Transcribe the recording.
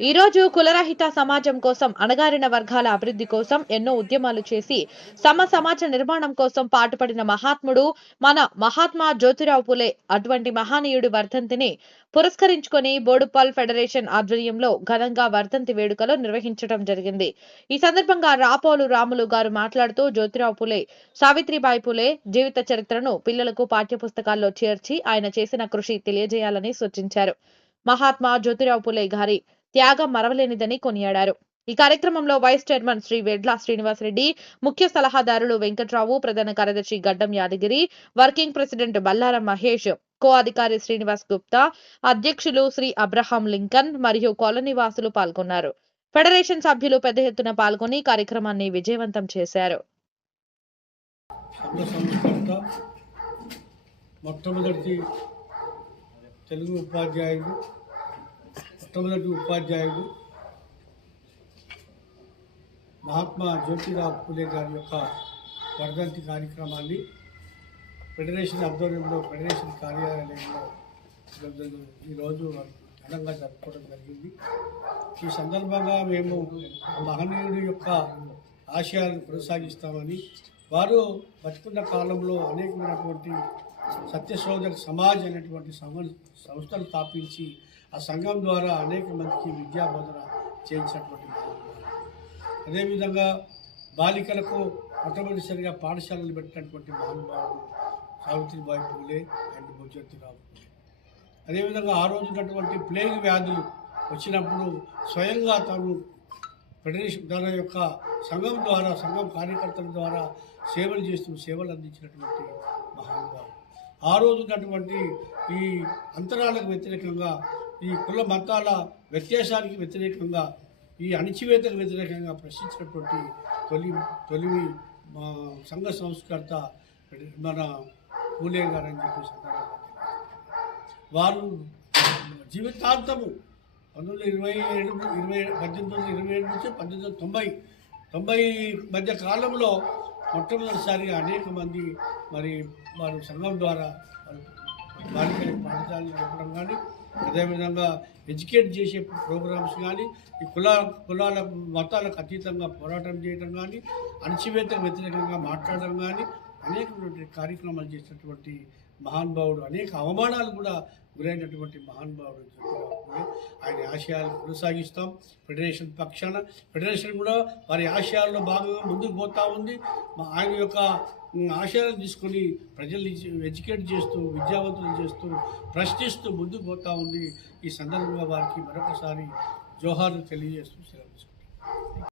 ఈ రోజు కులరహిత సమాజం కోసం అణగారిన వర్గాల అభివృద్ధి కోసం ఎన్నో ఉద్యమాలు చేసి సమ సమాజ నిర్మాణం కోసం పాటుపడిన మహాత్ముడు మన మహాత్మా జ్యోతిరావు పులే అటువంటి మహానీయుడి వర్ధంతిని పురస్కరించుకొని బోడుపాల్ ఫెడరేషన్ ఆధ్వర్యంలో ఘనంగా వర్ధంతి వేడుకలు నిర్వహించడం జరిగింది. ఈ సందర్భంగా రాపోలు రాములు గారు మాట్లాడుతూ జ్యోతిరావు పులే సావిత్రిబాయి పులే జీవిత చరిత్రను పిల్లలకు పాఠ్యపుస్తకాల్లో చేర్చి ఆయన చేసిన కృషి తెలియజేయాలని సూచించారు. మహాత్మా జ్యోతిరావు పులే గారి త్యాగం మరవలేనిదని కొనియాడారు. ఈ కార్యక్రమంలో వైస్ చైర్మన్ శ్రీ వెడ్ల శ్రీనివాసరెడ్డి ముఖ్య సలహాదారులు వెంకట్రావు ప్రధాన కార్యదర్శి Gaddam Yadagiri working president Ballaram Mahesh co అధికారి శ్రీనివాస్ గుప్తా అధ్యక్షులు శ్రీ అబ్రహాం లింకన్ మరియు కాలనీ వాసులు పాల్గొన్నారు. ఫెడరేషన్ సభ్యులు పెద్ద ఎత్తున పాల్గొని కార్యక్రమాన్ని విజయవంతం చేశారు. మొట్టమొదటి తెలుగు ఉపాధ్యాయుడు మొట్టమొదటి ఉపాధ్యాయుడు మహాత్మా జ్యోతిరావు పూలే గారి యొక్క వర్ధంతి కార్యక్రమాన్ని ఫెడరేషన్ ఆధ్వర్యంలో ఫెడరేషన్ కార్యాలయంలో ఈరోజు ఘనంగా జరుపుకోవడం జరిగింది. ఈ సందర్భంగా మేము మహనీయుడి యొక్క ఆశయాలను కొనసాగిస్తామని వారు బతుకున్న కాలంలో అనేకమైనటువంటి సత్యశోధక సమాజ్ అనేటువంటి సంఘ సంస్థలు స్థాపించి ఆ సంఘం ద్వారా అనేక మందికి విద్యా బోధన చేయించినటువంటి అదేవిధంగా బాలికలకు మొట్టమొదటిసారిగా పాఠశాలలు పెట్టినటువంటి మహానుభావుడు సావిత్రిబాయి పూలే అండ్ జ్యోతిరావు పూలే. అదేవిధంగా ఆ రోజు ఉన్నటువంటి ప్లేగ్ వ్యాధులు వచ్చినప్పుడు స్వయంగా తాను ఫెడరేషన్ తన యొక్క సంఘం ద్వారా సంఘం కార్యకర్తల ద్వారా సేవలు చేస్తూ సేవలు అందించినటువంటి మహానుభావుడు. ఆ రోజు ఉన్నటువంటి ఈ అంతరాలకు వ్యతిరేకంగా ఈ కుల మతాల వ్యత్యాసానికి వ్యతిరేకంగా ఈ అణిచివేతకు వ్యతిరేకంగా ప్రశ్నించినటువంటి తొలి తొలి మా సంఘ సంస్కర్త మన పూలే గారు అని చెప్పి వారు జీవితాంతము పంతొమ్మిది ఇరవై ఏడు ఇరవై పద్దెనిమిది వందల ఇరవై ఏడు నుంచి పద్దెనిమిది వందల తొంభై తొంభై మధ్య కాలంలో మొట్టమొదటిసారిగా అనేక మంది మరి వారి సంఘం ద్వారా వారికి బాలికలకు పాఠశాలలు కానీ అదేవిధంగా ఎడ్యుకేట్ చేసే ప్రోగ్రామ్స్ కానీ ఈ కుల కులాల మతాలకు అతీతంగా పోరాటం చేయడం కానీ అణచివేతకు వ్యతిరేకంగా మాట్లాడడం కానీ అనేకటువంటి కార్యక్రమాలు చేసినటువంటి మహానుభావుడు అనేక అవమానాలు కూడా గురైనటువంటి మహానుభావుడు ఆయన ఆశయాలు కొనసాగిస్తాం. ఫెడరేషన్ పక్షాన ఫెడరేషన్ కూడా వారి ఆశయాల్లో భాగంగా ముందుకు పోతా ఉంది. ఆయన యొక్క ఆశయాలను తీసుకొని ప్రజల్ని ఎడ్యుకేట్ చేస్తూ విద్యావంతులు చేస్తూ ప్రశ్నిస్తూ ముందుకు పోతా ఉంది. ఈ సందర్భంగా వారికి మరొకసారి జోహార్లు తెలియజేస్తూ సెలవు